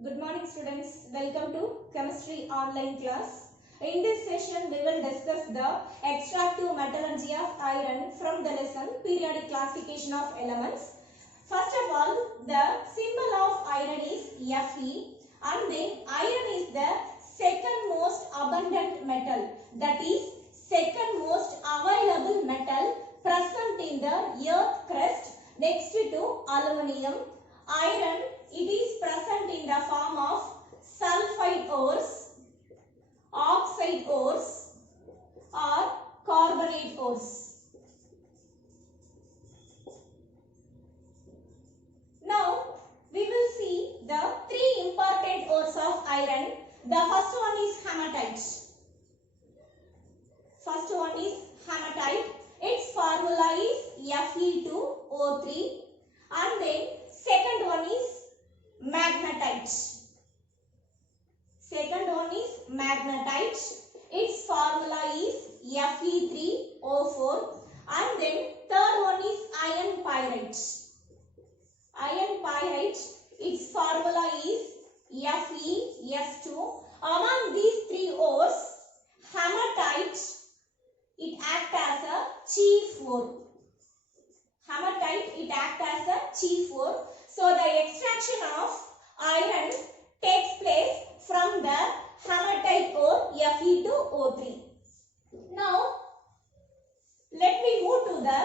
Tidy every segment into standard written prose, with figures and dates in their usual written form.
Good morning students. Welcome to chemistry online class. In this session we will discuss the extractive metallurgy of iron from the lesson periodic classification of elements. First of all, the symbol of iron is Fe, and then iron is the second most abundant metal, that is second most available metal present in the earth crust next to aluminium. Iron, it is present in the form of sulfide ores, oxide ores or carbonate ores. Now we will see the three important ores of iron. The first one is hematite. First one is hematite. Its formula is Fe2O3, and then second one is magnetite. Second one is magnetite. Its formula is Fe3O4, and then third one is iron pyrite. Iron pyrite, its formula is FeS2. Among these three ores, hematite, it acts as a chief ore. Hematite, it acts as a chief ore. So the extraction of iron takes place from the hematite ore Fe2O3. Now let me move to the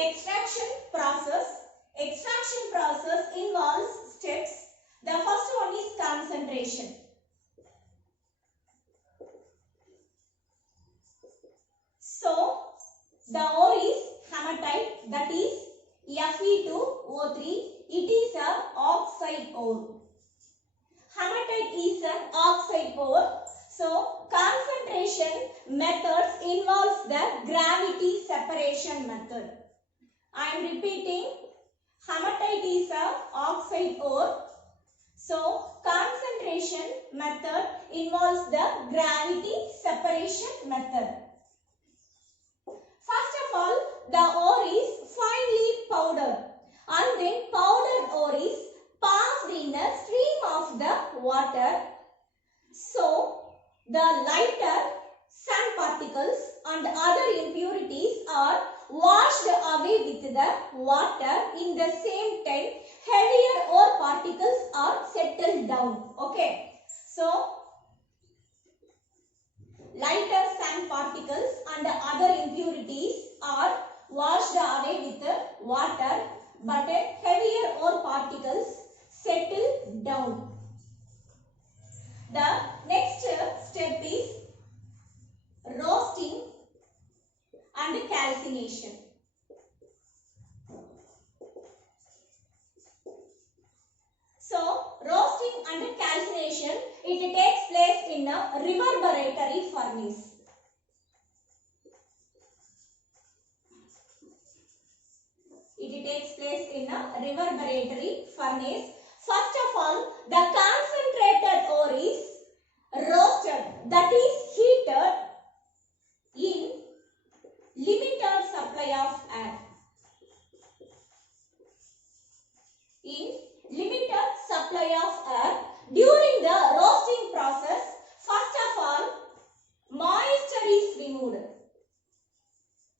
extraction process. Extraction process involves steps. The first one is concentration. So the ore is hematite, that is Fe2O3. It is an oxide ore. Hematite is an oxide ore. So concentration methods involves the gravity separation method. I am repeating, hematite is an oxide ore. So concentration method involves the gravity separation method. First of all, the ore is finely powdered, and then powdered ore is passed in a stream of the water. So the lighter sand particles and other impurities are washed away with the water. In the same time, heavier ore particles are settled down. Okay. So lighter sand particles and other impurities are washed away with the water, but heavier ore particles settle down. The next step is roasting and calcination. So roasting and calcination, it takes place in a reverberatory furnace. It takes place in a reverberatory furnace. First of all, the concentrated ore is roasted, that is heated in limited supply of air. In limited supply of air, during the roasting process, first of all, moisture is removed.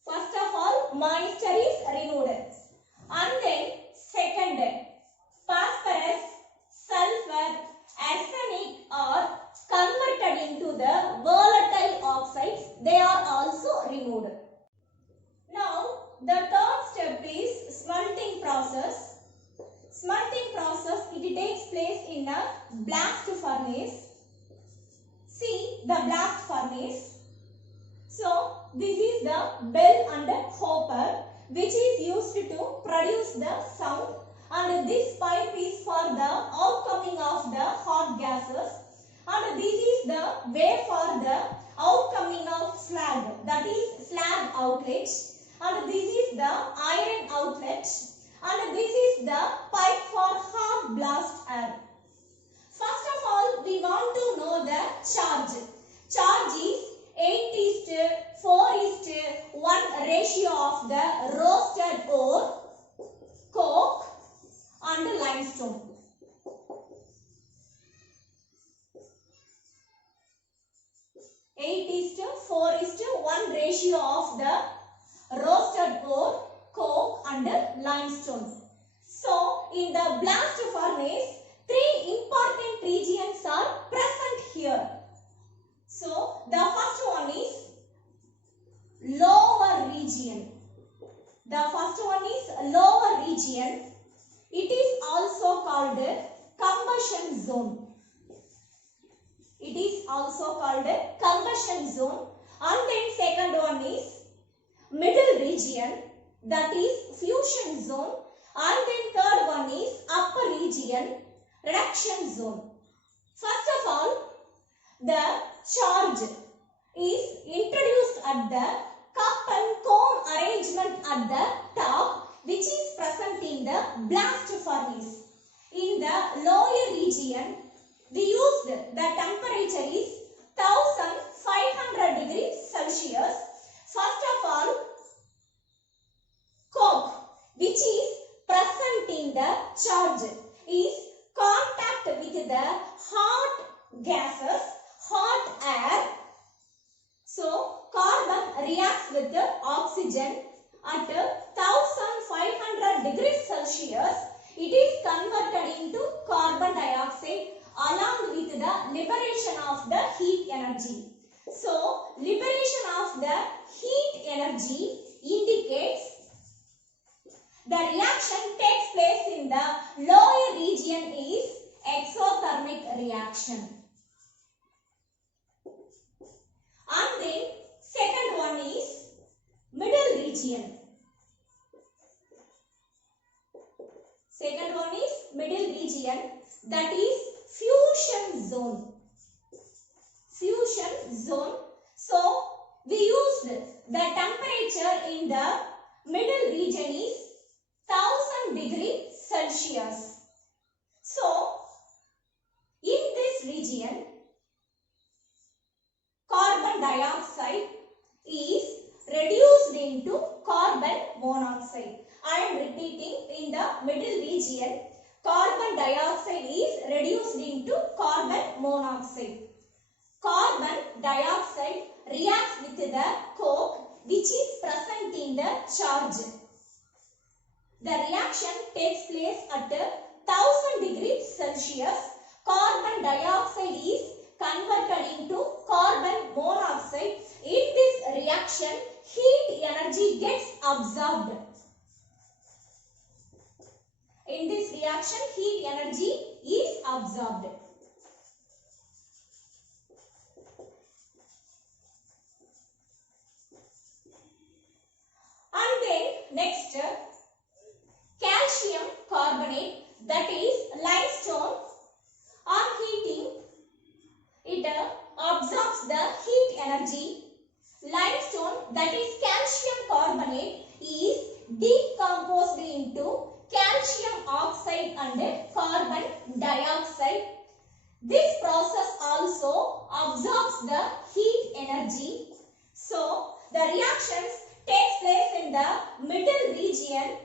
First of all, moisture is removed. And then second, phosphorus, sulfur, arsenic are converted into the volatile oxides. They are also removed. Now the third step is smelting process. Smelting process, it takes place in a blast furnace. See the blast furnace. So this is the bell and the hopper, which is used to produce the sound, and this pipe is for the outcoming of the hot gases, and this is the way for the outcoming of slag, that is slag outlet, and this is the iron outlet, and this is the pipe for hot blast air. First of all, we want to know the charge. Charge is 8:4:1 ratio of the roasted ore, coke and limestone. 4:1 ratio of the roasted ore, coke and limestone. So, in the blast furnace, three important regions are present here. So, the first one is lower region. The first one is lower region. It is also called combustion zone. It is also called combustion zone. And then second one is middle region, that is fusion zone. And then third one is upper region, reduction zone. First of all, the charge is introduced at the cup and cone arrangement at the top, which is present in the blast furnace. In the lower region, we used the temperature is 1500 degrees Celsius. First of all, coke, which is present in the charge, is contact with the hot gases, hot air. So, carbon reacts with the oxygen at 1500 degrees Celsius. It is converted into carbon dioxide along with the liberation of the heat energy. So, liberation of the heat energy indicates the reaction takes place in the lower region is exothermic reaction. And then second one is middle region. Second one is middle region, that is fusion zone. Fusion zone. So, we used the temperature in the middle region is 1000 degrees Celsius. So, in this region, carbon dioxide is reduced into carbon monoxide. I am repeating, in the middle region, carbon dioxide is reduced into carbon monoxide. Carbon dioxide reacts with the coke, which is present in the charge. The reaction takes place at 1000 degrees Celsius. Carbon dioxide is converted into carbon monoxide. In this reaction, heat energy gets absorbed. In this reaction, heat energy is absorbed. And then next, calcium carbonate, that is limestone. On heating, it absorbs the heat energy. Limestone, that is calcium carbonate, is decomposed into calcium oxide and carbon dioxide. This process also absorbs the heat energy. So, the reactions takes place in the middle region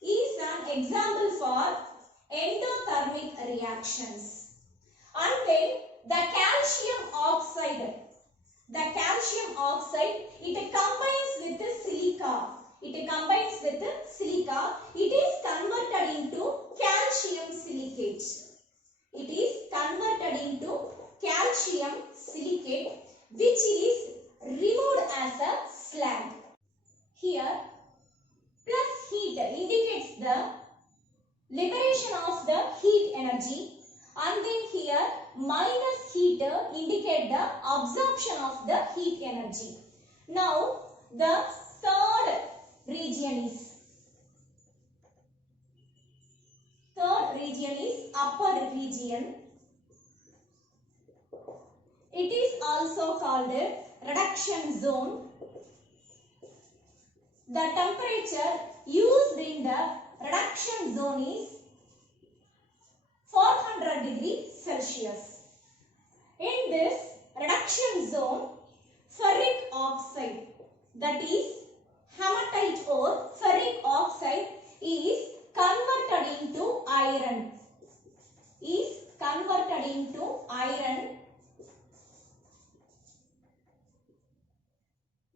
is an example for endothermic reactions. And then the calcium oxide. The calcium oxide, it combines with the silica. It combines with the silica. It is converted into calcium silicate. It is converted into calcium silicate, which is removed as a slag. Here, plus heat indicates the liberation of the heat energy, and then here minus heat indicate the absorption of the heat energy. Now, the third region is upper region. It is also called reduction zone. The temperature used in the reduction zone is 400 degrees Celsius. In this reduction zone, ferric oxide, that is hematite ore, ferric oxide is converted into iron.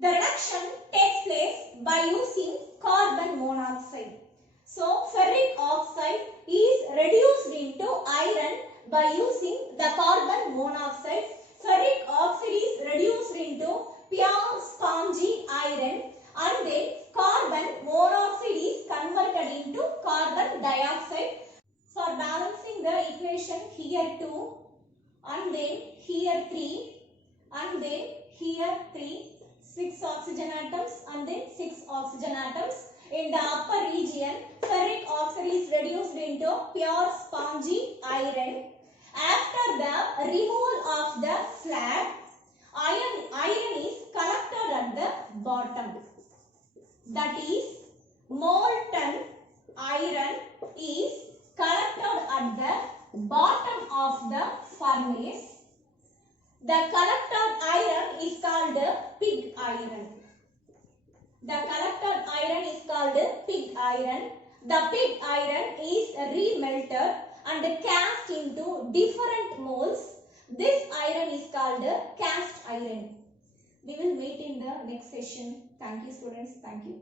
The reduction takes place by using carbon monoxide. So ferric oxide is reduced into iron by using the carbon monoxide. Ferric oxide is reduced into pure spongy iron, and then carbon monoxide is converted into carbon dioxide. For balancing the equation, here 2 and then here 3 and then here 3, 6 oxygen atoms and then 6 oxygen atoms. In the upper region, ferric oxide is reduced into pure spongy iron. After the removal of the slag, iron is collected at the bottom. That is, molten iron is collected at the bottom of the furnace. The collected iron is called pig iron. The collected iron is called pig iron. The pig iron is remelted and cast into different molds. This iron is called cast iron. We will meet in the next session. Thank you, students. Thank you.